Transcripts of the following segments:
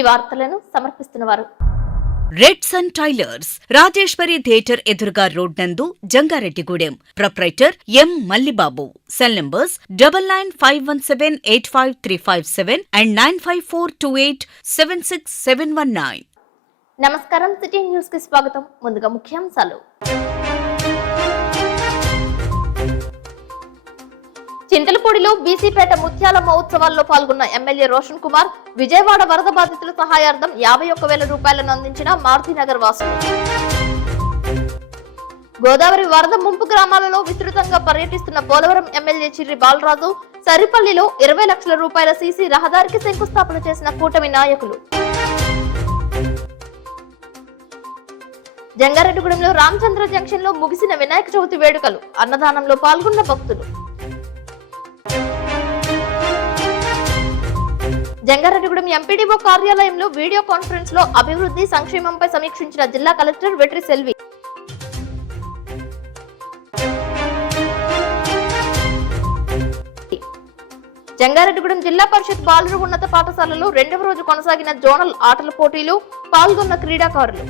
ఈ వార్తలను సమర్పిస్తున్నవారు reds and tailors, Rajeshwari theatre ఎదురుగా రోడ్ నందు, Jangareddygudem. Proprietor M Mallibabu. Cell numbers 9951785357 and 9542876719. నమస్కారం. సిటీ న్యూస్ కి స్వాగతం. ముందుగా ముఖ్యాంశాలు. చింతలపూడిలో బీసీపేట ముత్యాల మహోత్సవాల్లో పాల్గొన్న ఎమ్మెల్యే రోషన్ కుమార్, విజయవాడ వరద బాధితుల సహాయార్థం 51,000 రూపాయలను అందించిన మారుతినగర్ వాసులు. గోదావరి వరద ముంపు గ్రామాలలో విస్తృతంగా పర్యటిస్తున్న పోలవరం ఎమ్మెల్యే చిర్రి బాలరాజు, సరిపల్లిలో 20 లక్షల రూపాయల సీసీ రహదారికి శంకుస్థాపన చేసిన కూటమి నాయకులు. జంగారెడ్డిగూడెంలో రామచంద్ర జంక్షన్ లో ముగిసిన వినాయక చవితి వేడుకలు, అన్నదానంలో పాల్గొన్న భక్తులు. జంగారెడ్డిగూడెం ఎంపీడీఓ కార్యాలయంలో వీడియో కాన్ఫరెన్స్ లో అభివృద్ధి సంక్షేమంపై సమీక్షించిన జిల్లా కలెక్టర్ వెట్రి సెల్వి. జంగారెడ్డిగూడెం జిల్లా పరిషత్ బాలుర ఉన్నత పాఠశాలలో 2వ రోజు కొనసాగిన జోనల్ ఆటల పోటీలు, పాల్గొన్న క్రీడాకారులు.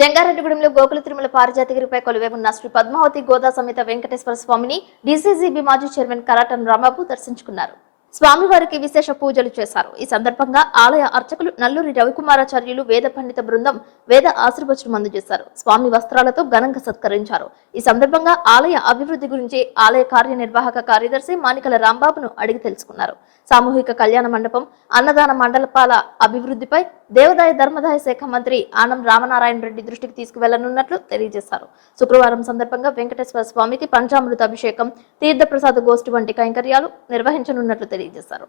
జంగారెడ్డిగూడెంలో గోకుల తిరుమల పారిజాతగిరిపై కొలువై ఉన్న శ్రీ పద్మావతి గోదా సమేత వెంకటేశ్వర స్వామిని డీసీసీబీ మాజీ చైర్మన్ కరాటన్ రాంబాబు దర్శించుకున్నారు. స్వామివారికి విశేష పూజలు చేశారు. ఈ సందర్భంగా ఆలయ అర్చకులు నల్లూరి రవికుమారాచార్యులు, వేద పండిత బృందం వేద ఆశీర్వచనం అందజేశారు. స్వామి వస్త్రాలతో ఘనంగా సత్కరించారు. ఈ సందర్భంగా ఆలయ అభివృద్ధి గురించి ఆలయ కార్యనిర్వాహక కార్యదర్శి మానికల రాంబాబును అడిగి తెలుసుకున్నారు. సామూహిక కళ్యాణ మండపం, అన్నదాన మండపాల అభివృద్ధిపై దేవాదాయ ధర్మదాయ శాఖ మంత్రి ఆనం రామనారాయణ రెడ్డి దృష్టికి తీసుకువెళ్లనున్నట్లు తెలియజేశారు. శుక్రవారం సందర్భంగా వెంకటేశ్వర స్వామికి పంచామృత అభిషేకం, తీర్థప్రసాద గోష్ఠి వంటి కైంకర్యాలు నిర్వహించనున్నట్లు తెలియజేశారు.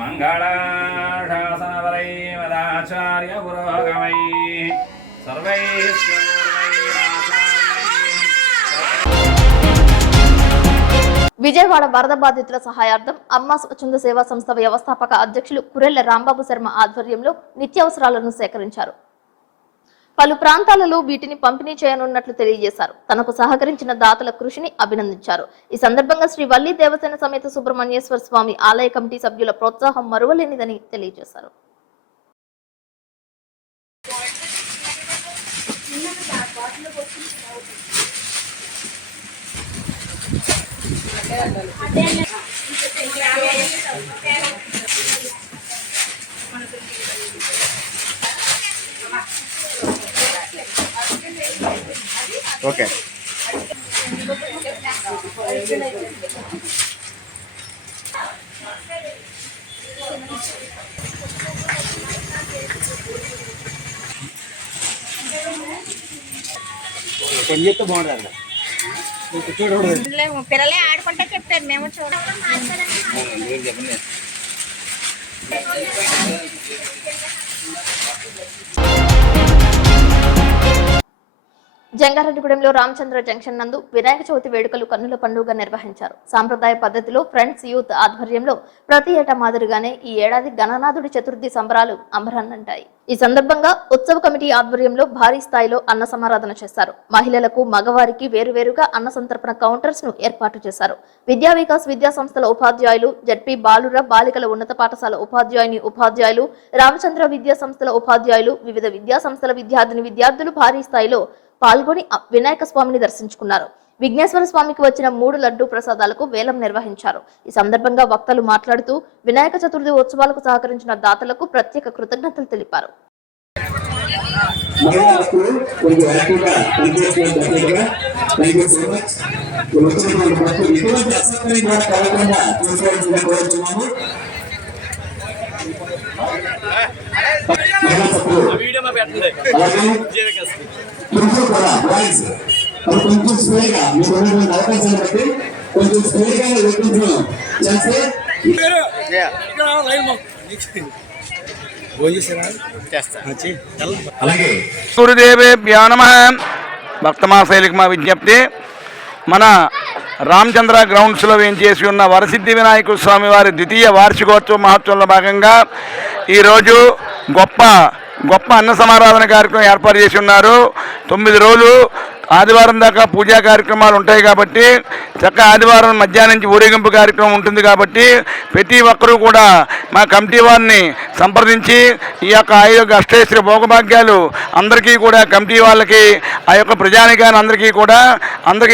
మంగళాశాసనవరై మదాచార్య పురోగమై విజయవాడ వరద బాధితుల సహాయార్థం అమ్మ స్వచ్ఛంద సేవా సంస్థ వ్యవస్థాపక అధ్యక్షులు కురెళ్ల రాంబాబు శర్మ ఆధ్వర్యంలో నిత్యావసరాలను సేకరించారు. పలు ప్రాంతాలలో వీటిని పంపిణీ చేయనున్నట్లు తెలియజేశారు. తనకు సహకరించిన దాతల కృషిని అభినందించారు. ఈ సందర్భంగా శ్రీ వల్లి దేవసేన సమేత సుబ్రహ్మణ్యేశ్వర స్వామి ఆలయ కమిటీ సభ్యుల ప్రోత్సాహం మరువలేనిదని తెలియజేశారు. ఓకే పిల్లలే ఆడుకుంటే చెప్తారు, మేము చూడాలి. జంగారెడ్డిగూడెంలో రామచంద్ర జంక్షన్ నందు వినాయక చవితి వేడుకలు కన్నుల పండుగ నిర్వహించారు. సాంప్రదాయ పద్ధతిలో ఫ్రెండ్స్ యూత్ ఆధ్వర్యంలో ప్రతి ఏటా మాదిరిగానే ఈ ఏడాది గణనాథుడి చతుర్థి సంబరాలు అంబరాన్నంటాయి. ఈ సందర్భంగా ఉత్సవ కమిటీ ఆధ్వర్యంలో భారీ స్థాయిలో అన్న సమారాధన చేశారు. మహిళలకు, మగవారికి వేరువేరుగా అన్న సంతర్పణ కౌంటర్స్ ను ఏర్పాటు చేశారు. విద్యా వికాస్ విద్యా సంస్థల ఉపాధ్యాయులు, జడ్పీ బాలుర బాలికల ఉన్నత పాఠశాల ఉపాధ్యాయులు, రామచంద్ర విద్యా సంస్థల ఉపాధ్యాయులు, వివిధ విద్యా సంస్థల విద్యార్థులు భారీ స్థాయిలో పాల్గొని వినాయక స్వామిని దర్శించుకున్నారు. విఘ్నేశ్వర స్వామికి వచ్చిన 3 లడ్డూ ప్రసాదాలకు వేలం నిర్వహించారు. ఈ సందర్భంగా వక్తలు మాట్లాడుతూ వినాయక చతుర్థి ఉత్సవాలకు సహకరించిన దాతలకు ప్రత్యేక కృతజ్ఞతలు తెలిపారు. వీడియో అది కొంచెం స్పీడ్గా మీకు ఉన్నటువంటి అవకాశాన్ని బట్టి కొంచెం స్పీడ్గా లెక్కించడం చేస్తే అలాగే గురుదేవేభ్యో నమః. భక్తమాశైలికి మా విజ్ఞప్తి, మన రామచంద్ర గ్రౌండ్స్లో వేయించేసి ఉన్న వరసిద్ధి వినాయక స్వామి వారి ద్వితీయ వార్షికోత్సవ మహోత్సవంలో భాగంగా ఈరోజు గొప్ప అన్న సమారాధన కార్యక్రమం ఏర్పాటు చేసి ఉన్నారు. 9 రోజులు ఆదివారం దాకా పూజా కార్యక్రమాలు ఉంటాయి కాబట్టి చక్కగా ఆదివారం మధ్యాహ్నం నుంచి ఊరేగింపు కార్యక్రమం ఉంటుంది కాబట్టి ప్రతి ఒక్కరూ కూడా మా కమిటీ వారిని సంప్రదించి ఈ యొక్క అష్టేశ్వరి భోగభాగ్యాలు అందరికీ కూడా కమిటీ వాళ్ళకి ఆ యొక్క ప్రజానికాన్ని అందరికీ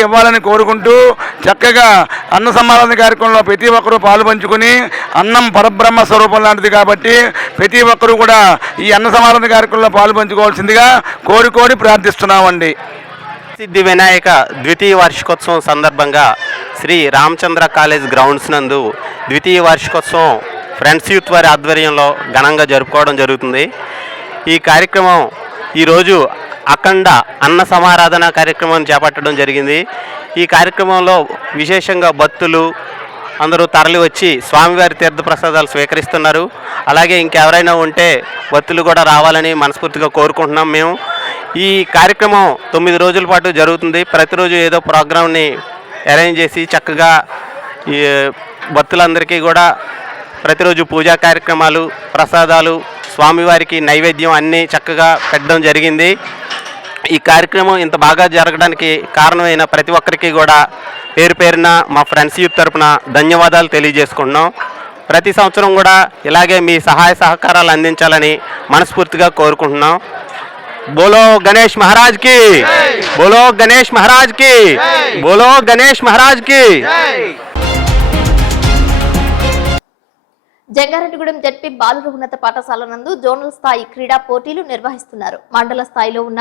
ఇవ్వాలని కోరుకుంటూ చక్కగా అన్న సమారాధన కార్యక్రమంలో ప్రతి ఒక్కరూ పాలు పంచుకుని అన్నం పరబ్రహ్మ స్వరూపం లాంటిది కాబట్టి ప్రతి ఒక్కరూ కూడా ఈ అన్న సమారాధన కార్యక్రమంలో పాలు పంచుకోవాల్సిందిగా కోరి ప్రార్థిస్తున్నామండి. సిద్ధి వినాయక ద్వితీయ వార్షికోత్సవం సందర్భంగా శ్రీ రామచంద్ర కాలేజ్ గ్రౌండ్స్ నందు ద్వితీయ వార్షికోత్సవం ఫ్రెండ్స్ యూత్ వారి ఆధ్వర్యంలో ఘనంగా జరుపుకోవడం జరుగుతుంది. ఈ కార్యక్రమం ఈరోజు అఖండ అన్న సమారాధన కార్యక్రమం చేపట్టడం జరిగింది. ఈ కార్యక్రమంలో విశేషంగా భక్తులు అందరూ తరలి వచ్చి స్వామివారి తీర్థప్రసాదాలు స్వీకరిస్తున్నారు. అలాగే ఇంకెవరైనా ఉంటే భక్తులు కూడా రావాలని మనస్ఫూర్తిగా కోరుకుంటున్నాం. మేము ఈ కార్యక్రమం 9 రోజుల పాటు జరుగుతుంది. ప్రతిరోజు ఏదో ప్రోగ్రామ్ని అరేంజ్ చేసి చక్కగా ఈ భక్తులందరికీ కూడా ప్రతిరోజు పూజా కార్యక్రమాలు, ప్రసాదాలు, స్వామివారికి నైవేద్యం అన్నీ చక్కగా పెట్టడం జరిగింది. ఈ కార్యక్రమం ఇంత బాగా జరగడానికి కారణమైన ప్రతి ఒక్కరికి కూడా పేరు పేరున మా ఫ్రెండ్స్ యూత్ తరపున ధన్యవాదాలు తెలియజేసుకుంటున్నాం. ప్రతి సంవత్సరం కూడా ఇలాగే మీ సహాయ సహకారాలు అందించాలని మనస్ఫూర్తిగా కోరుకుంటున్నాం. बोलो गणेश महाराज की, बोलो गणेश महाराज की, बोलो गणेश महाराज की. జంగారెడ్డిగూడెం జెడ్పీ బాలుర ఉన్నత పాఠశాల నందు జోనల్ స్థాయి క్రీడా పోటీలు నిర్వహిస్తున్నారు. మండల స్థాయిలో ఉన్న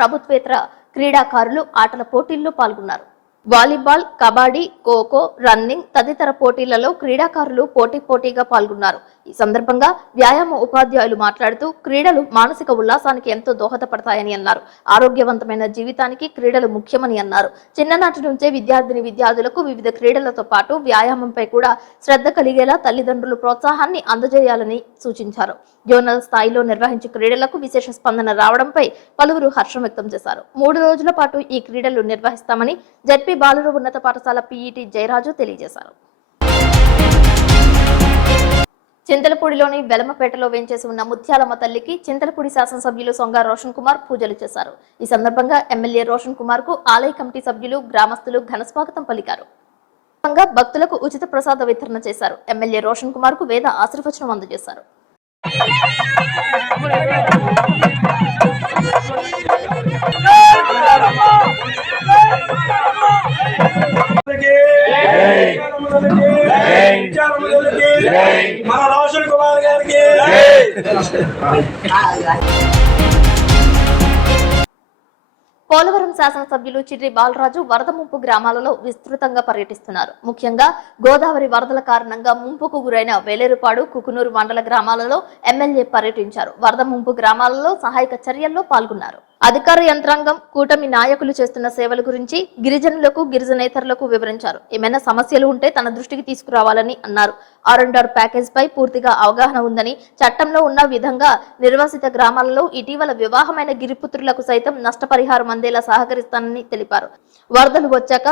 ప్రభుత్వేతర క్రీడాకారులు ఆటల పోటీల్లో పాల్గొన్నారు. వాలీబాల్, కబడ్డీ, ఖోఖో, రన్నింగ్ తదితర పోటీలలో క్రీడాకారులు పోటీగా పాల్గొన్నారు. ఈ సందర్భంగా వ్యాయామ ఉపాధ్యాయులు మాట్లాడుతూ క్రీడలు మానసిక ఉల్లాసానికి ఎంతో దోహదపడతాయని అన్నారు. ఆరోగ్యవంతమైన జీవితానికి క్రీడలు ముఖ్యమని అన్నారు. చిన్ననాటి నుంచే విద్యార్థులకు వివిధ క్రీడలతో పాటు వ్యాయామంపై కూడా శ్రద్ధ కలిగేలా తల్లిదండ్రులు ప్రోత్సాహాన్ని అందజేయాలని సూచించారు. జోనల్ స్థాయిలో నిర్వహించే క్రీడలకు విశేష స్పందన రావడంపై పలువురు హర్షం వ్యక్తం చేశారు. 3 రోజుల పాటు ఈ క్రీడలు నిర్వహిస్తామని జెడ్పీ బాలుర ఉన్నత పాఠశాల పీఈటీ జయరాజు తెలియజేశారు. చింతలపూడిలోని వెలమపేటలో వేంచేసి ఉన్న ముత్యాలమ్మ తల్లికి చింతలపూడి శాసనసభ్యులు సొంగ రోషన్ కుమార్ పూజలు చేశారు. ఈ సందర్భంగా ఎమ్మెల్యే రోషన్ కుమార్ కు ఆలయ కమిటీ సభ్యులు, గ్రామస్తులు ఘనస్వాగతం పలికారు. భక్తులకు ఉచిత ప్రసాద వితరణ చేశారు. ఎమ్మెల్యే రోషన్ కుమార్ కు వేద ఆశీర్వచనం అందజేశారు. మన రోషన్ కుమార్ గారికి పోలవరం శాసనసభ్యులు చిర్రి బాలరాజు వరద ముంపు గ్రామాలలో విస్తృతంగా పర్యటిస్తున్నారు. ముఖ్యంగా గోదావరి వరదల కారణంగా ముంపుకు గురైన వేలేరుపాడు, కుకునూరు మండల గ్రామాలలో ఎమ్మెల్యే పర్యటించారు. వరద ముంపు గ్రామాలలో సహాయక చర్యల్లో పాల్గొన్నారు. అధికార యంత్రాంగం, కూటమి నాయకులు చేస్తున్న సేవల గురించి గిరిజనులకు, గిరిజనేతరులకు వివరించారు. ఏమైనా సమస్యలు ఉంటే తన దృష్టికి తీసుకురావాలని అన్నారు. R&R ప్యాకేజ్ పై పూర్తిగా అవగాహన ఉందని, చట్టంలో ఉన్న విధంగా నిర్వాసిత గ్రామాలలో ఇటీవల వివాహమైన గిరిపుత్రులకు సైతం నష్టపరిహారం అందేలా సహకరిస్తానని తెలిపారు. వరదలు వచ్చాక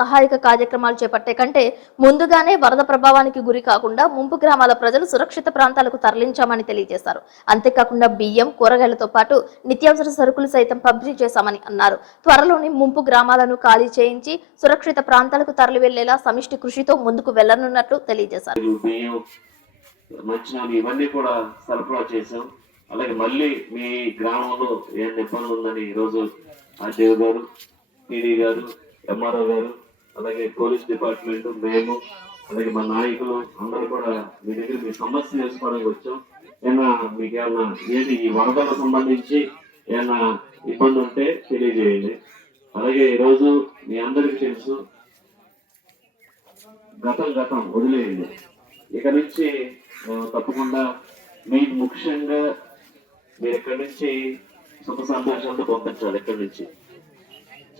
సహాయక కార్యక్రమాలు చేపట్టే కంటే ముందుగానే వరద ప్రభావానికి గురి కాకుండా ముంపు గ్రామాల ప్రజలు సురక్షిత ప్రాంతాలకు తరలించామని తెలియజేశారు. అంతేకాకుండా బియ్యం, కూరగాయలతో పాటు నిత్యావసర సరుకులు సైతం పంపిణీ చేశామని అన్నారు. త్వరలోని ముంపు గ్రామాలను ఖాళీ చేయించి సురక్షిత ప్రాంతాలకు తరలి వెళ్లేలా సమిష్టి కృషితో ముందుకు వెళ్లనున్నట్లు తెలియజేశారు. ఇవన్నీ కూడా సరఫరా చేశాం. అలాగే మళ్ళీ మీ గ్రామంలో ఏం ఇబ్బంది ఉందని ఈరోజు ఆర్డీఓ గారు, టీడీ గారు, ఎంఆర్ఓ గారు, అలాగే పోలీస్ డిపార్ట్మెంట్, మేము, అలాగే మా నాయకులు అందరూ కూడా మీ దగ్గర మీ సమస్య చేసుకోవడానికి వచ్చాం. ఏమన్నా మీకు ఏమన్నా ఏంటి ఈ వరదలకు సంబంధించి ఏమన్నా ఇబ్బంది ఉంటే తెలియజేయండి. అలాగే ఈరోజు మీ అందరికీ తెలుసు, గతం వదిలేయండి. ఇక నుంచి తప్పకుండా మీకు ముఖ్యంగా మీరు ఎక్కడి నుంచి సుఖ సంతోషాలతో పంపించాలి. ఎక్కడి నుంచి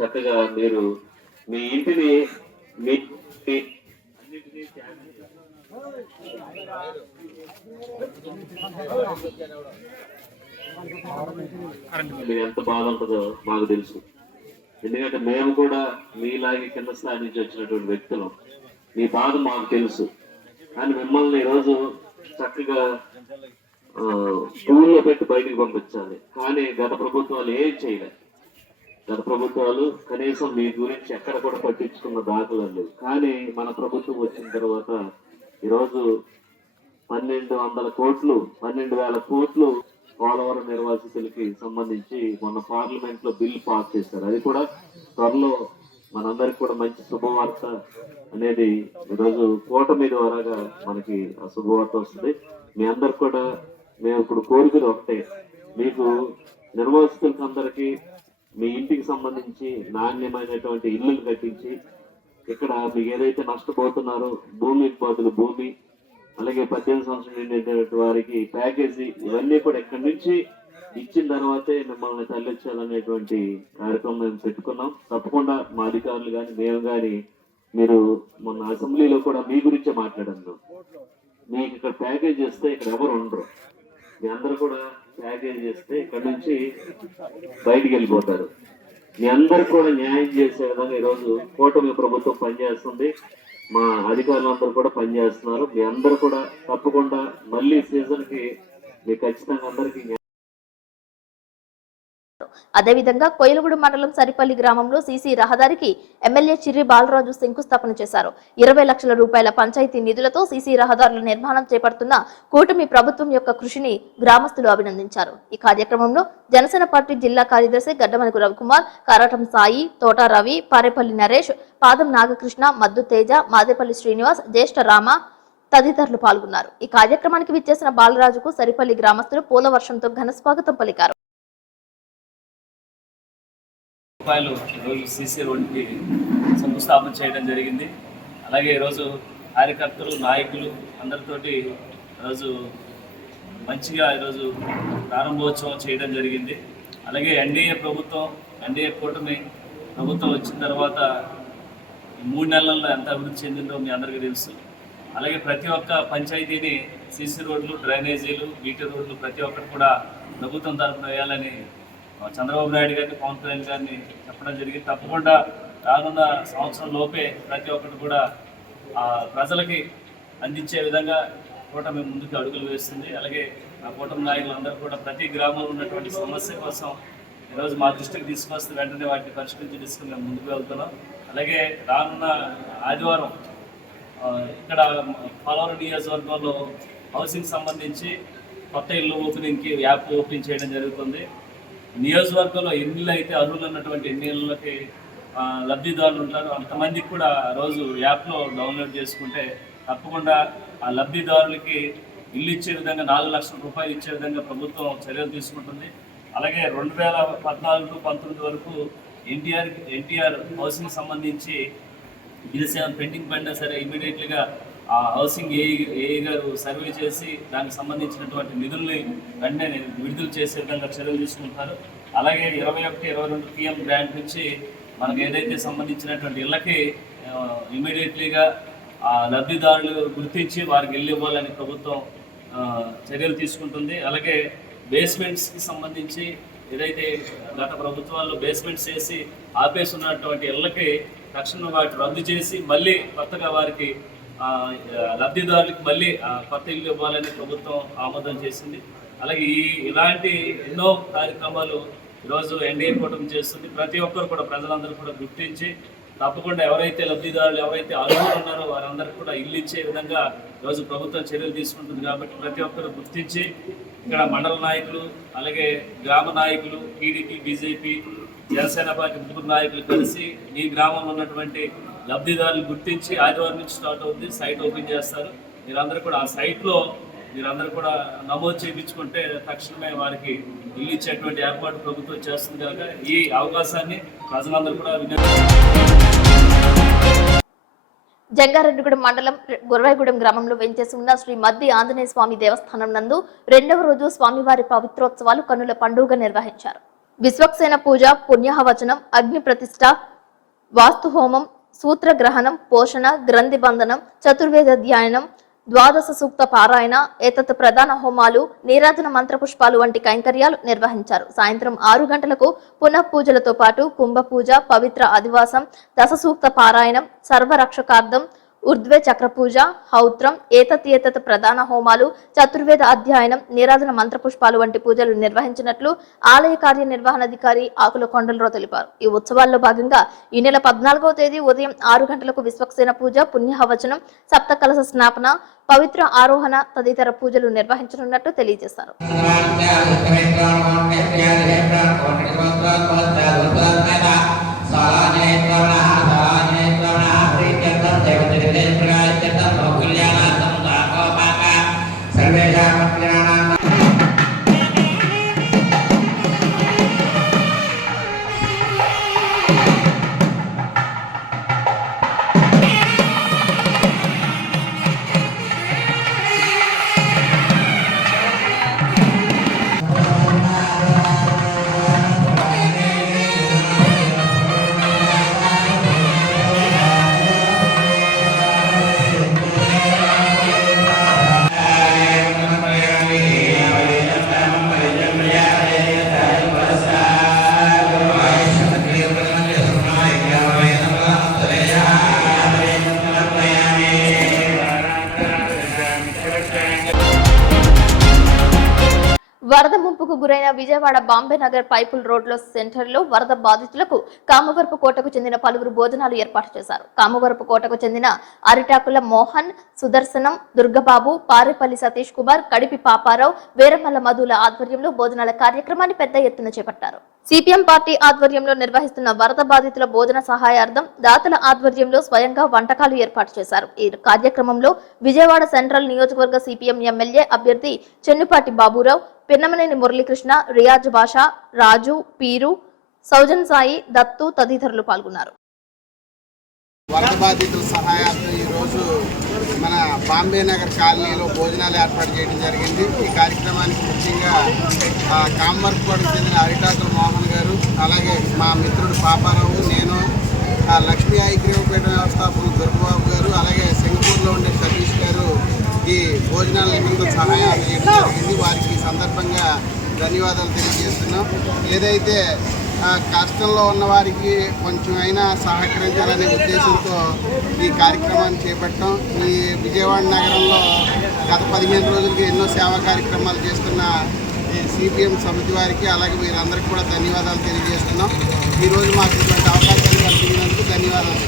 చక్కగా మీరు మీ ఇంటిని మీ మీరు ఎంత బాధ ఉంటుందో మాకు తెలుసు. ఎందుకంటే మేము కూడా మీలాగే కింద స్థాయి నుంచి వచ్చినటువంటి వ్యక్తులు, మీ బాధ మాకు తెలుసు. కానీ మిమ్మల్ని ఈరోజు చక్కగా స్కూల్లో పెట్టి బయటికి పంపించాలి. కానీ గత ప్రభుత్వాలు ఏం చేయలేదు. గత ప్రభుత్వాలు కనీసం మీ గురించి ఎక్కడ కూడా పట్టించుకున్న దాఖలాలు లేవు. కానీ మన ప్రభుత్వం వచ్చిన తర్వాత ఈరోజు 1200 కోట్లు 12,000 కోట్లు పోలవరం నిర్వాసితులకి సంబంధించి మొన్న పార్లమెంట్ లో బిల్ పాస్ చేశారు. అది కూడా త్వరలో మనందరికి కూడా మంచి శుభవార్త అనేది ఈరోజు కూటమి ద్వారాగా మనకి ఆ శుభవార్త వస్తుంది. మీ అందరికి కూడా మేము ఇప్పుడు కోరుకుని ఒకటే, మీకు నిర్వాసితులకు అందరికీ మీ ఇంటికి సంబంధించి నాణ్యమైనటువంటి ఇల్లులు కట్టించి ఇక్కడ మీకు ఏదైతే నష్టపోతున్నారో భూమికి బదులు భూమి, అలాగే 18 సంవత్సరాలు నిండినటువంటి వారికి ప్యాకేజీ, ఇవన్నీ కూడా ఇక్కడి నుంచి ఇచ్చిన తర్వాతే మిమ్మల్ని తరలించాలనేటువంటి కార్యక్రమం మేము పెట్టుకున్నాం. తప్పకుండా మా అధికారులు కానీ మేము కానీ, మీరు మొన్న అసెంబ్లీలో కూడా మీ గురించే మాట్లాడాను. మీకు ఇక్కడ ప్యాకేజ్ చేస్తే ఇక్కడ ఎవరు ఉండరు. మీ అందరూ కూడా ప్యాకేజ్ చేస్తే ఇక్కడ నుంచి బయటికి వెళ్ళిపోతారు. మీ అందరు కూడా న్యాయం చేసే విధంగా ఈరోజు కూటమి ప్రభుత్వం పనిచేస్తుంది. మా అధికారులందరూ కూడా పనిచేస్తున్నారు. మీ అందరూ కూడా తప్పకుండా మళ్ళీ సీజన్ కి మీకు ఖచ్చితంగా అందరికీ. అదేవిధంగా కోయిలగూడ మండలం సరిపల్లి గ్రామంలో సీసీ రహదారికి ఎమ్మెల్యే చిర్రి బాలరాజు శంకుస్థాపన చేశారు. 20 లక్షల రూపాయల పంచాయతీ నిధులతో సీసీ రహదారుల నిర్మాణం చేపడుతున్న కూటమి ప్రభుత్వం యొక్క కృషిని గ్రామస్తులు అభినందించారు. ఈ కార్యక్రమంలో జనసేన పార్టీ జిల్లా కార్యదర్శి గడ్డమనుగు రవికుమార్, కారాటం సాయి, తోట రవి, పారేపల్లి నరేష్, పాదం నాగకృష్ణ, మద్దు తేజ, మాదేపల్లి శ్రీనివాస్, జ్యేష్ఠ రామ తదితరులు పాల్గొన్నారు. ఈ కార్యక్రమానికి విచ్చేసిన బాలరాజుకు సరిపల్లి గ్రామస్తులు పూల వర్షంతో ఘన స్వాగతం పలికారు. రూపాయలు ఈరోజు సీసీ రోడ్డుకి శంకుస్థాపన చేయడం జరిగింది. అలాగే ఈరోజు కార్యకర్తలు, నాయకులు అందరితోటి ఈరోజు మంచిగా ఈరోజు ప్రారంభోత్సవం చేయడం జరిగింది. అలాగే ఎన్డీఏ కూటమి ప్రభుత్వం వచ్చిన తర్వాత 3 నెలల్లో ఎంత అభివృద్ధి చెందిందో మీ అందరికీ తెలుసు. అలాగే ప్రతి ఒక్క పంచాయతీని సీసీ రోడ్లు, డ్రైనేజీలు, బీటీ రోడ్లు ప్రతి ఒక్కటి కూడా ప్రభుత్వం తరఫున వేయాలని చంద్రబాబు నాయుడు గారిని, పవన్ కళ్యాణ్ గారిని చెప్పడం జరిగింది. తప్పకుండా రానున్న సంవత్సరం లోపే ప్రతి ఒక్కటి కూడా ప్రజలకి అందించే విధంగా కూటమి ముందుకు అడుగులు వేస్తుంది. అలాగే ఆ కూటమి నాయకులందరూ కూడా ప్రతి గ్రామంలో ఉన్నటువంటి సమస్య కోసం ఈరోజు మా దృష్టికి తీసుకొస్తే వెంటనే వాటిని పరిష్కరించి తీసుకుని మేము ముందుకు వెళ్తున్నాం. అలాగే రానున్న ఆదివారం ఇక్కడ పోలవరం నియోజకవర్గంలో హౌసింగ్ సంబంధించి కొత్త ఇల్లు ఓపెనింగ్కి యాప్ ఓపెన్ చేయడం జరుగుతుంది. నియోజకవర్గంలో ఎన్ని ఇళ్ళు అయితే అర్హులు ఉన్నటువంటి ఎన్ని ఇళ్ళకి లబ్ధిదారులు ఉంటారో అంతమందికి కూడా రోజు యాప్లో డౌన్లోడ్ చేసుకుంటే తప్పకుండా ఆ లబ్ధిదారులకి ఇల్లు ఇచ్చే విధంగా 4 లక్షల రూపాయలు ఇచ్చే విధంగా ప్రభుత్వం చర్యలు తీసుకుంటుంది. అలాగే 2014-19 వరకు ఎన్టీఆర్ హౌసింగ్ సంబంధించి బిల్స్ ఏమైనా పెండింగ్ పడినా సరే ఇమీడియట్లీగా ఆ హౌసింగ్ ఏఈ గారు సర్వే చేసి దానికి సంబంధించినటువంటి నిధుల్ని వెంటనే విడుదల చేసే విధంగా చర్యలు తీసుకుంటారు. అలాగే 21-22 PM గ్రాంట్ నుంచి మనకు ఏదైతే సంబంధించినటువంటి ఇళ్ళకి ఇమీడియట్లీగా ఆ లబ్ధిదారులు గుర్తించి వారికి ఇల్లు ఇవ్వాలని ప్రభుత్వం చర్యలు తీసుకుంటుంది. అలాగే బేస్మెంట్స్కి సంబంధించి ఏదైతే గత ప్రభుత్వాల్లో బేస్మెంట్స్ చేసి ఆపేసి ఉన్నటువంటి ఇళ్ళకి తక్షణం వాటి రద్దు చేసి మళ్ళీ కొత్తగా వారికి లబ్ధిదారులకు మళ్ళీ కొత్త ఇల్లు ఇవ్వాలని ప్రభుత్వం ఆమోదం చేసింది. అలాగే ఇలాంటి ఎన్నో కార్యక్రమాలు ఈరోజు ఎన్డీఏ కూటమి చేస్తుంది. ప్రతి ఒక్కరు కూడా ప్రజలందరూ కూడా గుర్తించి తప్పకుండా ఎవరైతే లబ్ధిదారులు ఎవరైతే అర్హులు ఉన్నారో వారందరికీ కూడా ఇల్లు ఇచ్చే విధంగా ఈరోజు ప్రభుత్వం చర్యలు తీసుకుంటుంది. కాబట్టి ప్రతి ఒక్కరు గుర్తించి ఇక్కడ మండల నాయకులు, అలాగే గ్రామ నాయకులు, టీడీపీ, బీజేపీ, జనసేన పార్టీ ముగ్గురు నాయకులు కలిసి మీ గ్రామంలో ఉన్నటువంటి లబ్ధిదారులు గుర్తించి ఆదివారం నుంచి స్టార్ట్ అవుతుంది, సైట్ ఓపెన్ చేస్తారు. మీరందరూ కూడా ఆ సైట్లో మీరందరూ కూడా నమోదు చేయించుకుంటే తక్షణమే వారికి ఇల్లు ఇచ్చేటువంటి ఏర్పాటు ప్రభుత్వం చేస్తుంది కనుక ఈ అవకాశాన్ని ప్రజలందరూ కూడా జంగారెడ్డిగూడెం మండలం గురవాయిగూడెం గ్రామంలో వెంచేసి ఉన్న శ్రీ మద్ది ఆంజనేయ స్వామి దేవస్థానం నందు 2వ రోజు స్వామివారి పవిత్రోత్సవాలు కన్నుల పండుగ నిర్వహించారు. విశ్వక్సేన పూజ, పుణ్యహవచనం, అగ్ని ప్రతిష్ఠ, వాస్తుహోమం, సూత్రగ్రహణం, పోషణ, గ్రంథి బంధనం, చతుర్వేదాధ్యయనం, ద్వాదశ సూక్త పారాయణ, ఏతత్ ప్రధాన హోమాలు, నీరాజన మంత్ర పుష్పాలు వంటి కైంకర్యాలు నిర్వహించారు. సాయంత్రం 6 గంటలకు పునః పూజలతో పాటు కుంభ పూజ, పవిత్ర అధివాసం, దశ సూక్త పారాయణం, సర్వరక్షకార్థం, ఊర్ధ్వే చక్ర పూజ, హౌత్రం, ఏతత్ ప్రధాన హోమాలు, చతుర్వేద అధ్యయనం, నీరాజన మంత్ర పుష్పాలు వంటి పూజలు నిర్వహించినట్లు ఆలయ కార్యనిర్వహణాధికారి ఆకుల కొండలరావు తెలిపారు. ఈ ఉత్సవాల్లో భాగంగా ఈ నెల 14వ తేదీ ఉదయం 6 గంటలకు విశ్వక్సేన పూజ, పుణ్యహవచనం, సప్త కలశ స్నాపన, పవిత్ర ఆరోహణ తదితర పూజలు నిర్వహించనున్నట్టు తెలియజేశారు. వరద ముంపుకు గురైన విజయవాడ బాంబే నగర్ పైపుల్ రోడ్లో సెంటర్లో వరద బాధితులకు కామవరపు కోటకు చెందిన పలువురు భోజనాలు ఏర్పాటు చేశారు. కామవరపు కోటకు చెందిన అరిటాకుల మోహన్, సుదర్శనం, దుర్గబాబు, పారేపల్లి సతీష్ కుమార్, కడిపి పాపారావు, వీరమల్ల మధుల ఆధ్వర్యంలో భోజనాల కార్యక్రమాన్ని పెద్ద ఎత్తున చేపట్టారు. సిపిఎం పార్టీ ఆధ్వర్యంలో నిర్వహిస్తున్న వరద బాధితుల భోజన సహాయార్థం దాతల ఆధ్వర్యంలో స్వయంగా వంటకాలు ఏర్పాటు చేశారు. ఈ కార్యక్రమంలో విజయవాడ సెంట్రల్ నియోజకవర్గ సిపిఎం ఎమ్మెల్యే అభ్యర్థి చెన్నుపాటి బాబురావు, పిన్నమనేని మురళీకృష్ణ, రియాజ్ బాషా, రాజు, పీరు, సౌజన్ సాయి, దత్తు తదితరులు పాల్గొన్నారు. వరద బాధితుల సహాయార్థం ఈరోజు మన బాంబే నగర్ కాలనీలో భోజనాలు ఏర్పాటు చేయడం జరిగింది. ఈ కార్యక్రమానికి ముఖ్యంగా కామర్కోటకు చెందిన అరిటాకుల మోహన్ గారు, అలాగే మా మిత్రుడు పాపారావు, నేను, లక్ష్మీ ఐక్యపేట వ్యవస్థాపకులు దుర్గబాబు గారు, అలాగే సింగపూర్లో ఉండే సతీష్ గారు ఈ భోజనాల నిమిత్తం సహాయాలు చేయడం జరిగింది. వారికి ఈ సందర్భంగా ధన్యవాదాలు తెలియజేస్తున్నాం. ఏదైతే కష్టంలో ఉన్న వారికి కొంచెం అయినా సహకరించాలనే ఉద్దేశంతో ఈ కార్యక్రమాన్ని చేపట్టాం. ఈ విజయవాడ నగరంలో గత 15 రోజులకి ఎన్నో సేవా కార్యక్రమాలు చేస్తున్న ఈ సిపిఎం సమితి వారికి, అలాగే వీరందరికీ కూడా ధన్యవాదాలు తెలియజేస్తున్నాం. ఈరోజు మాకు ఇటువంటి అవకాశాలు కల్పించినందుకు ధన్యవాదాలు.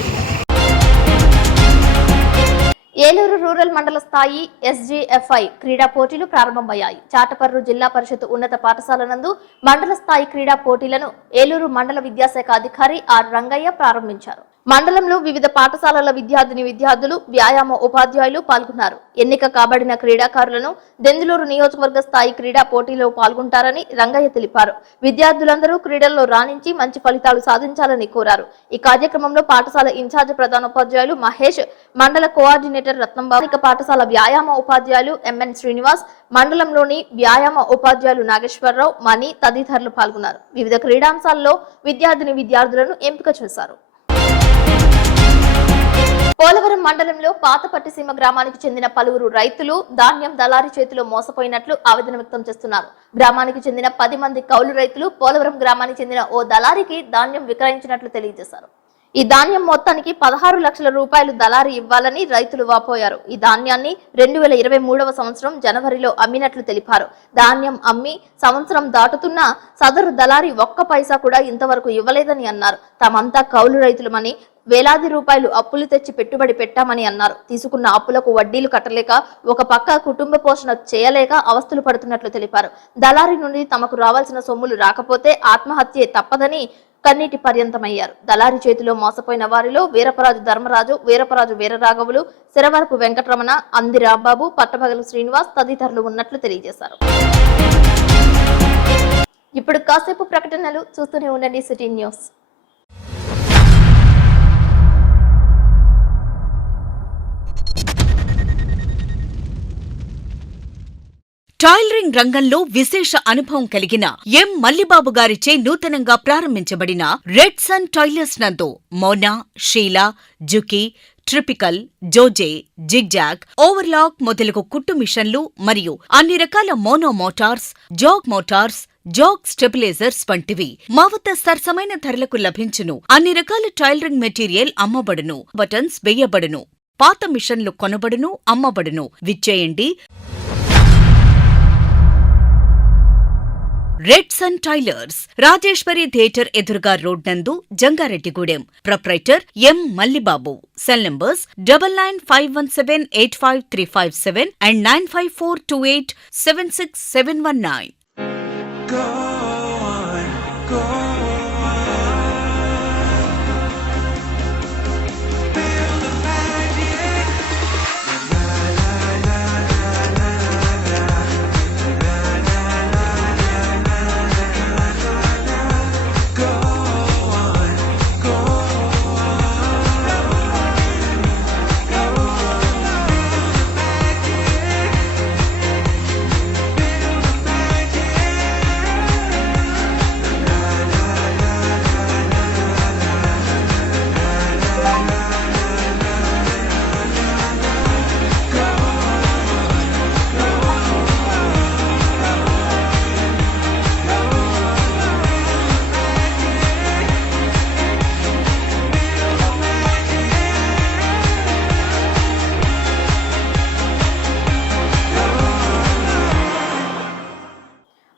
ఏలూరు రూరల్ మండల స్థాయి ఎస్జీఎఫ్ఐ క్రీడా పోటీలు ప్రారంభమయ్యాయి. చాటపర్రు జిల్లా పరిషత్ ఉన్నత పాఠశాల నందు మండల స్థాయి క్రీడా పోటీలను ఏలూరు మండల విద్యాశాఖ అధికారి ఆర్ రంగయ్య ప్రారంభించారు. మండలంలో వివిధ పాఠశాలల విద్యార్థులు, వ్యాయామ ఉపాధ్యాయులు పాల్గొన్నారు. ఎన్నిక కాబడిన క్రీడాకారులను దెందులూరు నియోజకవర్గ స్థాయి క్రీడా పోటీలో పాల్గొంటారని రంగయ్య తెలిపారు. విద్యార్థులందరూ క్రీడల్లో రాణించి మంచి ఫలితాలు సాధించాలని కోరారు. ఈ కార్యక్రమంలో పాఠశాల ఇన్ఛార్జ్ ప్రధానోపాధ్యాయులు మహేష్, మండల కోఆర్డినేటర్ రత్నంబాబు, పాఠశాల వ్యాయామ ఉపాధ్యాయులు ఎంఎన్ శ్రీనివాస్, మండలంలోని వ్యాయామ ఉపాధ్యాయులు నాగేశ్వరరావు, మణి తదితరులు పాల్గొన్నారు. వివిధ క్రీడాంశాల్లో విద్యార్థులను ఎంపిక చేశారు. పోలవరం మండలంలో పాత పట్టిసీమ గ్రామానికి చెందిన పలువురు రైతులు ధాన్యం దళారీ చేతిలో మోసపోయినట్లు ఆవేదన వ్యక్తం చేస్తున్నారు. గ్రామానికి చెందిన 10 మంది కౌలు రైతులు పోలవరం గ్రామానికి చెందిన ఓ దళారీకి ధాన్యం విక్రయించినట్లు తెలియజేశారు. ఈ ధాన్యం మొత్తానికి 16 లక్షల రూపాయలు దళారీ ఇవ్వాలని రైతులు వాపోయారు. ఈ ధాన్యాన్ని 2023వ సంవత్సరం జనవరిలో అమ్మినట్లు తెలిపారు. ధాన్యం అమ్మి సంవత్సరం దాటుతున్నా సదరు దళారీ ఒక్క పైసా కూడా ఇంతవరకు ఇవ్వలేదని అన్నారు. తామంతా కౌలు రైతులమని, వేలాది రూపాయలు అప్పులు తెచ్చి పెట్టుబడి పెట్టామని అన్నారు. తీసుకున్న అప్పులకు వడ్డీలు కట్టలేక, ఒక పక్క కుటుంబ పోషణ చేయలేక అవస్థలు పడుతున్నట్లు తెలిపారు. దళారీ నుండి తమకు రావాల్సిన సొమ్ములు రాకపోతే ఆత్మహత్యే తప్పదని కన్నీటి పర్యంతమయ్యారు. దళారీ చేతిలో మోసపోయిన వారిలో వీరపరాజు ధర్మరాజు, వీరపరాజు వీరరాఘవులు, శరవరపు వెంకటరమణ, అంది రాంబాబు, పట్టపగలు శ్రీనివాస్ తదితరులు ఉన్నట్లు తెలియజేశారు. ఇప్పుడు కాసేపు ప్రకటనలు చూస్తూనే ఉండండి సిటీ న్యూస్. టైలరింగ్ రంగంలో విశేష అనుభవం కలిగిన ఎం మల్లిబాబు గారిచే నూతనంగా ప్రారంభించబడిన రెడ్ సన్ టైలర్స్ నందు మోనా, షీలా, జుకి, ట్రిపికల్, జోజే, జిగ్జాగ్, ఓవర్లాక్ మొదలగు కుట్టు మిషన్లు మరియు అన్ని రకాల మోనో మోటార్స్, జాగ్ స్టెబిలైజర్స్ వంటివి మా వద్ద సరసమైన ధరలకు లభించును. అన్ని రకాల టైలరింగ్ మెటీరియల్ అమ్మబడును. బటన్స్ వేయబడును. పాత మిషన్లు కొనబడును, అమ్మబడును. విచ్చేయండి. Red sun tailors, Rajeshwari theatre ఎదురుగా రోడ్ నందు, Jangareddygudem. Proprietor M Mallibabu. Cell numbers 9951785357 and 9542876719.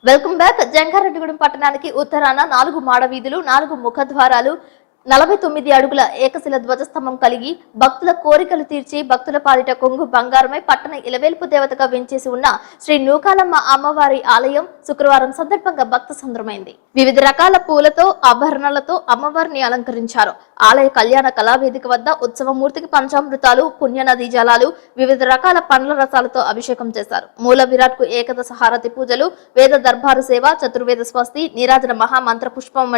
Welcome back. Jangareddygudem పట్టణానికి ఉత్తరాన 4 మాడ వీధులు, 4 ముఖద్వారాలు, 49 అడుగుల ఏకశిల ధ్వజస్తంభం కలిగి భక్తుల కోరికలు తీర్చి భక్తుల పాలిట కొంగు బంగారమై పట్టణ ఇలవేల్పు దేవతగా వెంచేసి ఉన్న శ్రీ నూకాలమ్మ అమ్మవారి ఆలయం శుక్రవారం సందర్భంగా భక్త సంద్రమైంది. వివిధ రకాల పూలతో, ఆభరణాలతో అమ్మవారిని అలంకరించారు. ఆలయ కళ్యాణ కళావేదిక వద్ద ఉత్సవమూర్తికి పంచామృతాలు, పుణ్యనదీ జలాలు, వివిధ రకాల పండ్ల రసాలతో అభిషేకం చేశారు. మూల విరాట్ కు ఏకదశ హారతి పూజలు, వేద దర్బారు సేవ, చతుర్వేద స్వస్తి, నీరాజన మహామంత్ర పుష్పం,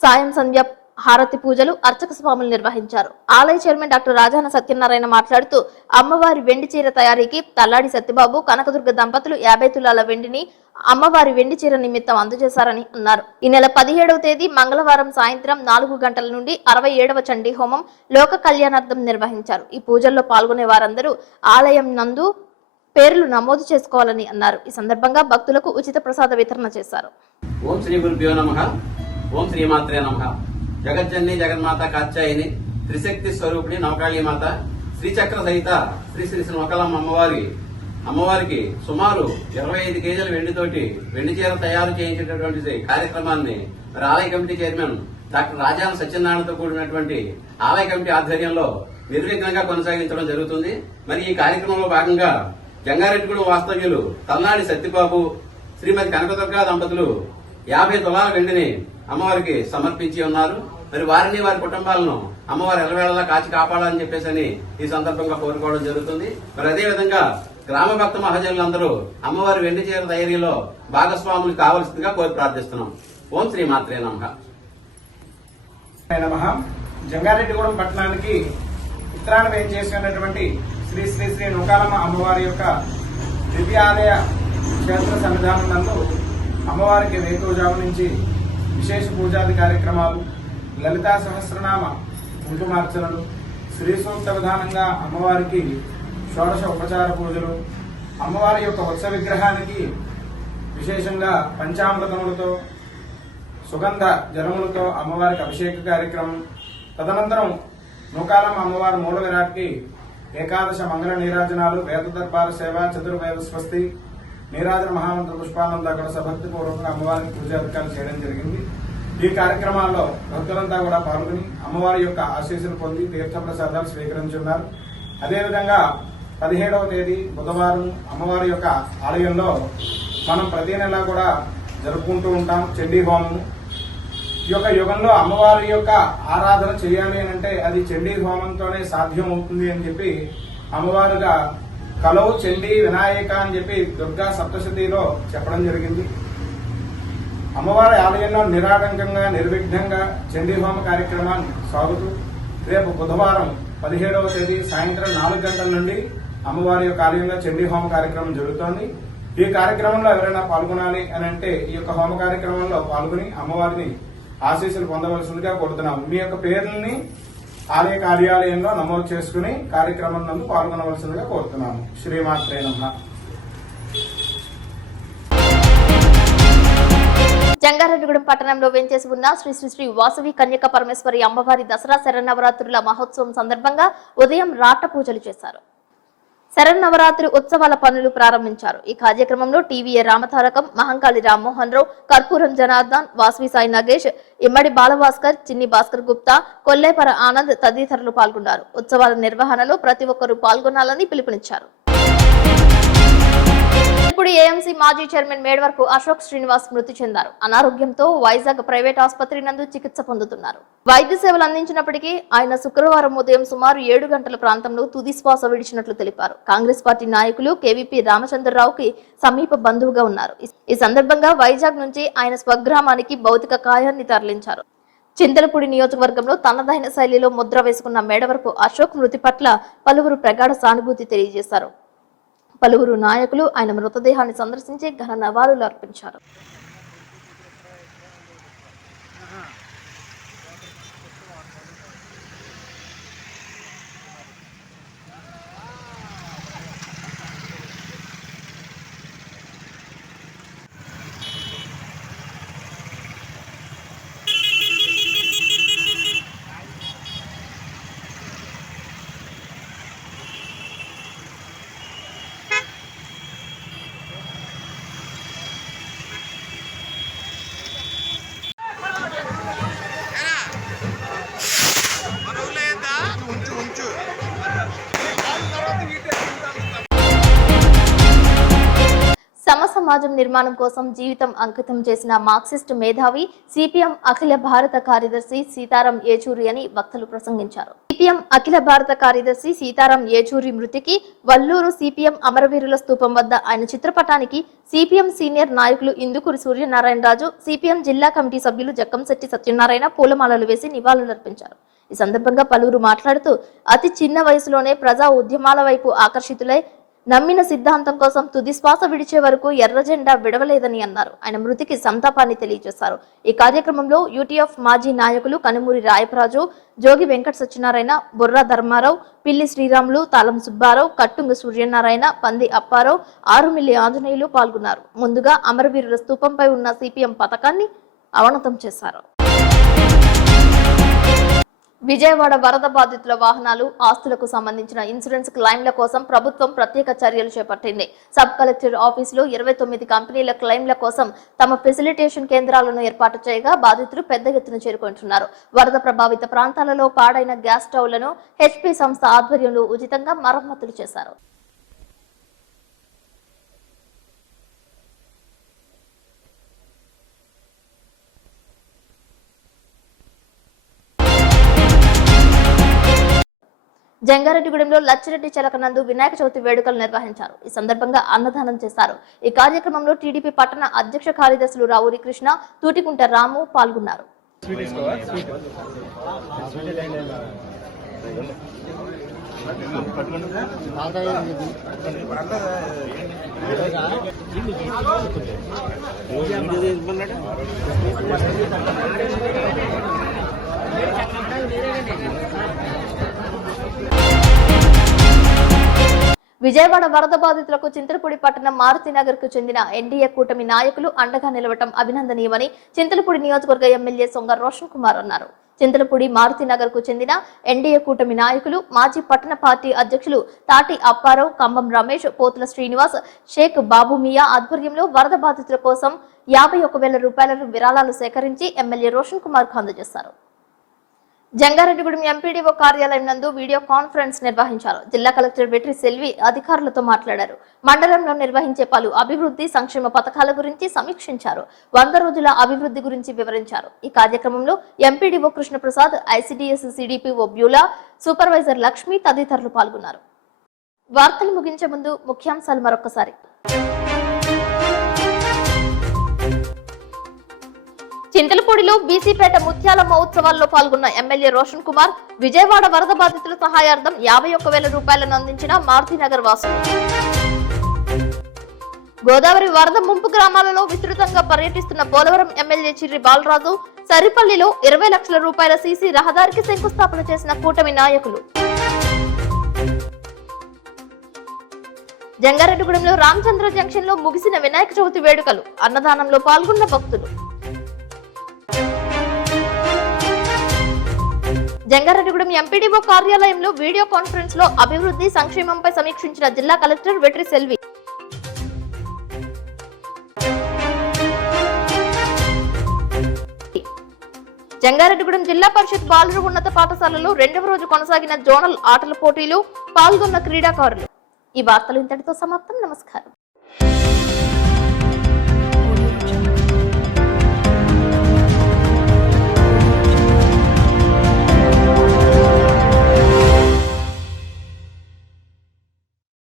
సాయం సంధ్య హారతి పూజలు అర్చక స్వాములు నిర్వహించారు. ఆలయ చైర్మన్ డాక్టర్ రాజాన సత్యనారాయణ మాట్లాడుతూ అమ్మవారి వెండి చీర తయారీకి తల్లాడి సత్యబాబు, కనకదుర్గ దంపతులు 50 తులాల వెండిని అమ్మవారి వెండి చీర నిమిత్తం అందజేశారని అన్నారు. ఈ నెల 17వ తేదీ మంగళవారం సాయంత్రం 4 గంటల నుండి 67వ చండీ హోమం లోక కళ్యాణార్థం నిర్వహించారు. ఈ పూజల్లో పాల్గొనే వారందరూ ఆలయం నందు పేర్లు నమోదు చేసుకోవాలని అన్నారు. ఈ సందర్భంగా భక్తులకు ఉచిత ప్రసాద వితరణ చేశారు. ఓం శ్రీ గురుభ్యో నమః. ఓం శ్రీమాత్రే నమః. జగజ్జన్ని జగన్మాత కాత్యాయని త్రిశక్తి స్వరూపిణి నవకాళీ మాత శ్రీచక్ర సహిత శ్రీ శ్రీ నూకాలమ్మ అమ్మవారికి సుమారు 25 కేజీల వెండితోటి వెండి చీర తయారు చేయించేటటువంటి కార్యక్రమాన్ని మరి ఆలయ కమిటీ చైర్మన్ డాక్టర్ రాజాన సత్యనారాయణతో కూడినటువంటి ఆలయ కమిటీ ఆధ్వర్యంలో నిర్విఘ్నంగా కొనసాగించడం జరుగుతుంది. మరి ఈ కార్యక్రమంలో భాగంగా జంగారెడ్డిగూడెం వాస్తవ్యులు తల్లాడి సత్యబాబు, శ్రీమతి కనకదుర్గా దంపతులు 50 తులాల వెండిని అమ్మవారికి సమర్పించి ఉన్నారు. మరి వారిని, వారి కుటుంబాలను అమ్మవారు ఎల్లవేళలా కాచి కాపాడాలని చెప్పేసి ఈ సందర్భంగా కోరుకోవడం జరుగుతుంది. మరి అదేవిధంగా గ్రామ భక్త మహాజనులందరూ అమ్మవారి వెండి చీర తయారీలో భాగస్వాములు కావాల్సిందిగా కోరి ప్రార్థిస్తున్నాం. ఓం శ్రీమాత్రే నమః. జంగారెడ్డిగూడెం పట్టణానికి ఉత్తరాన వేయించేసినటువంటి శ్రీ శ్రీ శ్రీ నూకాలమ్మ అమ్మవారి యొక్క దివ్యాలయ క్షేత్ర సన్నిధానం నందు అమ్మవారికి వేకువజాము నుంచి విశేష పూజాది కార్యక్రమాలు, లలితా సహస్రనామ కుంకుమార్చనలు, శ్రీ సూక్త విధానంగా అమ్మవారికి షోడశ ఉపచార పూజలు, అమ్మవారి యొక్క ఉత్సవ విగ్రహానికి విశేషంగా పంచామృతములతో, సుగంధ జలములతో అమ్మవారికి అభిషేక కార్యక్రమం, తదనంతరం నూకాలమ్మ అమ్మవారి మూల విరాట్కి ఏకాదశ మంగళ నీరాజనాలు, వేద దర్బార సేవ, చతుర్వేద స్వస్తి, నీరాజన మహామంత్ర పుష్పానంతా కూడా సభక్తిపూర్వకంగా అమ్మవారికి పూజాధికారులు చేయడం జరిగింది. ఈ కార్యక్రమాల్లో భక్తులంతా కూడా పాల్గొని అమ్మవారి యొక్క ఆశీస్సులు పొంది తీర్థప్రసాదాలు స్వీకరించున్నారు. అదేవిధంగా 17వ తేదీ బుధవారం అమ్మవారి యొక్క ఆలయంలో మనం ప్రతి నెల కూడా జరుపుకుంటూ ఉంటాం చండీ హోమం. ఈ యొక్క యుగంలో అమ్మవారి యొక్క ఆరాధన చేయాలి అంటే అది చండీ హోమంతోనే సాధ్యం అవుతుంది అని చెప్పి అమ్మవారుగా కలవు చండీ వినాయక అని చెప్పి దుర్గా సప్తశతిలో చెప్పడం జరిగింది. అమ్మవారి ఆలయంలో నిరాటంకంగా నిర్విఘ్నంగా చండీ హోమ కార్యక్రమాన్ని సాగుతూ రేపు బుధవారం 17వ తేదీ సాయంత్రం 4 గంటల నుండి అమ్మవారి యొక్క ఆలయంలో చండీ హోమ కార్యక్రమం జరుగుతోంది. ఈ కార్యక్రమంలో ఎవరైనా పాల్గొనాలి అని అంటే ఈ యొక్క హోమ కార్యక్రమంలో పాల్గొని అమ్మవారిని ఆశీస్సులు పొందవలసిందిగా కోరుతున్నాము. మీ యొక్క పేర్లని ఆలయ కార్యాలయంలో నమోదు చేసుకుని కార్యక్రమం నందు పాల్గొనవలసిందిగా కోరుతున్నాము. శ్రీమాత్రే నమః. జంగారెడ్డిగూడెం పట్టణంలో వెంచేసి ఉన్న శ్రీ శ్రీ శ్రీ వాసవి కన్యక పరమేశ్వరి అమ్మవారి దసరా శరన్నవరాత్రుల మహోత్సవం సందర్భంగా ఉదయం రాట పూజలు చేశారు. శరన్నవరాత్రి ఉత్సవాల పనులు ప్రారంభించారు. ఈ కార్యక్రమంలో టీవీఏ రామతారకం, మహంకాళి రామ్మోహన్ రావు, కర్పూరం జనార్దన్, వాసవి సాయి నగేష్, ఇమ్మడి బాలభాస్కర్, చిన్ని భాస్కర్ గుప్తా, కొల్లేపర ఆనంద్ తదితరులు పాల్గొన్నారు. ఉత్సవాల నిర్వహణలో ప్రతి ఒక్కరూ పాల్గొనాలని పిలుపునిచ్చారు. ఇప్పుడు ఏఎంసీ మాజీ చైర్మన్ మేడ్వరపు అశోక్ శ్రీనివాస్ మృతి చెందారు. అనారోగ్యంతో వైజాగ్ ప్రైవేట్ ఆసుపత్రి నందు చికిత్స పొందుతున్నారు. వైద్య సేవలు అందించినప్పటికీ ఆయన శుక్రవారం ఉదయం సుమారు 7 గంటల ప్రాంతంలో తుది శ్వాస విడిచినట్లు తెలిపారు. కాంగ్రెస్ పార్టీ నాయకులు కేవీపీ రామచంద్రరావుకి సమీప బంధువుగా ఉన్నారు. ఈ సందర్భంగా వైజాగ్ నుంచి ఆయన స్వగ్రామానికి భౌతిక కాయాన్ని తరలించారు. చింతలపూడి నియోజకవర్గంలో తనదైన శైలిలో ముద్ర వేసుకున్న మేడవరపు అశోక్ మృతి పట్ల పలువురు ప్రగాఢ సానుభూతి తెలియజేశారు. పలువురు నాయకులు ఆయన మృతదేహాన్ని సందర్శించి ఘన నివాళులు అర్పించారు. సమాజం నిర్మాణం కోసం జీవితం అంకితం చేసిన మార్క్సిస్ట్ మేధావి సిపిఎం అఖిల భారత కార్యదర్శి సీతారాం ఏచూరి అని వక్తలు ప్రసంగించారు. సిపిఎం అఖిల భారత కార్యదర్శి సీతారాం ఏచూరి మృతికి వల్లూరు సిపిఎం అమరవీరుల స్తూపం వద్ద ఆయన చిత్రపటానికి సిపిఎం సీనియర్ నాయకులు ఇందుకూరి సూర్యనారాయణ రాజు, సిపిఎం జిల్లా కమిటీ సభ్యులు జక్కంశెట్టి సత్యనారాయణ పూలమాలలు వేసి నివాళులర్పించారు. ఈ సందర్భంగా పలువురు మాట్లాడుతూ అతి చిన్న వయసులోనే ప్రజా ఉద్యమాల వైపు ఆకర్షితులై నమ్మిన సిద్ధాంతం కోసం తుది శ్వాస విడిచే వరకు ఎర్ర జెండా విడవలేదని అన్నారు. ఆయన మృతికి సంతాపాన్ని తెలియజేశారు. ఈ కార్యక్రమంలో యూటీఎఫ్ మాజీ నాయకులు కనుమూరి రాయపరాజు, జోగి వెంకట సత్యనారాయణ, బొర్రా ధర్మారావు, పిల్లి శ్రీరాములు, తాళం సుబ్బారావు, కట్టుంగ సూర్యనారాయణ, పంది అప్పారావు, ఆరుమిల్లి ఆంజనేయులు పాల్గొన్నారు. ముందుగా అమరవీరుల స్తూపంపై ఉన్న సిపిఎం పతాకాన్ని అవనతం చేశారు. విజయవాడ వరద బాధితుల వాహనాలు, ఆస్తులకు సంబంధించిన ఇన్సూరెన్స్ క్లెయిమ్ల కోసం ప్రభుత్వం ప్రత్యేక చర్యలు చేపట్టింది. సబ్ కలెక్టర్ ఆఫీసులో 29 కంపెనీల క్లెయిమ్ల కోసం తమ ఫెసిలిటేషన్ కేంద్రాలను ఏర్పాటు చేయగా బాధితులు పెద్ద ఎత్తున చేరుకుంటున్నారు. వరద ప్రభావిత ప్రాంతాలలో పాడైన గ్యాస్ స్టవ్లను హెచ్పీ సంస్థ ఆధ్వర్యంలో ఉచితంగా మరమ్మతులు చేశారు. జంగారెడ్డిగూడెంలో లచ్చిరెడ్డి చెలకనందు వినాయక చవితి వేడుకలు నిర్వహించారు. ఈ సందర్భంగా అన్నదానం చేశారు. ఈ కార్యక్రమంలో టీడీపీ పట్టణ అధ్యక్ష కార్యదర్శులు రావురి కృష్ణ, తూటికుంట రాము పాల్గొన్నారు. విజయవాడ వరద బాధితులకు చింతలపూడి పట్టణం మారుతినగర్ కు చెందిన ఎన్డీఏ కూటమి నాయకులు అండగా నిలవటం అభినందనీయమని చింతలపూడి నియోజకవర్గ ఎమ్మెల్యే సొంగ రోషన్ కుమార్ అన్నారు. చింతలపూడి మారుతినగర్ కు చెందిన ఎన్డీఏ కూటమి నాయకులు మాజీ పట్టణ పార్టీ అధ్యక్షులు తాటి అప్పారావు, కంబం రమేష్, పోతుల శ్రీనివాస్, షేక్ బాబు మియా ఆధ్వర్యంలో వరద బాధితుల కోసం 51,000 రూపాయలను విరాళాలు సేకరించి ఎమ్మెల్యే రోషన్ కుమార్ కు అందజేశారు. జంగారెడ్డిగూడెం ఎంపీడీఓ కార్యాలయం నందు వీడియో కాన్ఫరెన్స్ నిర్వహించారు. జిల్లా కలెక్టర్ వెట్రి సెల్వి అధికారులతో మాట్లాడారు. మండలంలో నిర్వహించే పలు అభివృద్ధి సంక్షేమ పథకాల గురించి సమీక్షించారు. 100 రోజుల అభివృద్ధి గురించి వివరించారు. ఈ కార్యక్రమంలో MPDO Krishnaprasad, ICDS CDPO Beulah, supervisor Lakshmi తదితరులు పాల్గొన్నారు. వార్తలు ముగించే ముందు ముఖ్యాంశాలు మరొకసారి. చింతలపూడిలో బీసీపేట ముత్యాల మహోత్సవాల్లో పాల్గొన్న ఎమ్మెల్యే రోషన్ కుమార్, విజయవాడ వరద బాధితుల సహాయార్థం 51,000 రూపాయలను అందించిన మారుతినగర్ వాసులు. గోదావరి వరద ముంపు గ్రామాలలో విస్తృతంగా పర్యటిస్తున్న పోలవరం ఎమ్మెల్యే చిర్రి బాలరాజు సరిపల్లిలో 20 లక్షల రూపాయల సీసీ రహదారికి శంకుస్థాపన చేసిన కూటమి నాయకులు. జంగారెడ్డిగూడెంలో రామచంద్ర జంక్షన్ లో ముగిసిన వినాయక చవితి వేడుకలు. అన్నదానంలో పాల్గొన్న భక్తులు. జంగారెడ్డిగూడెం ఎంపీడీఓ కార్యాలయంలో వీడియో కాన్ఫరెన్స్ లో అభివృద్ధి సంక్షేమంపై సమీక్షించిన జిల్లా కలెక్టర్ వెట్రి సెల్వి. జంగారెడ్డిగూడెం జిల్లా పరిషత్ బాలుర ఉన్నత పాఠశాలలో 2వ రోజు కొనసాగిన జోనల్ ఆటల పోటీలు పాల్గొన్న క్రీడాకారులు. ఈ వార్తలు ఇంతటితో సమాప్తం. నమస్కారం.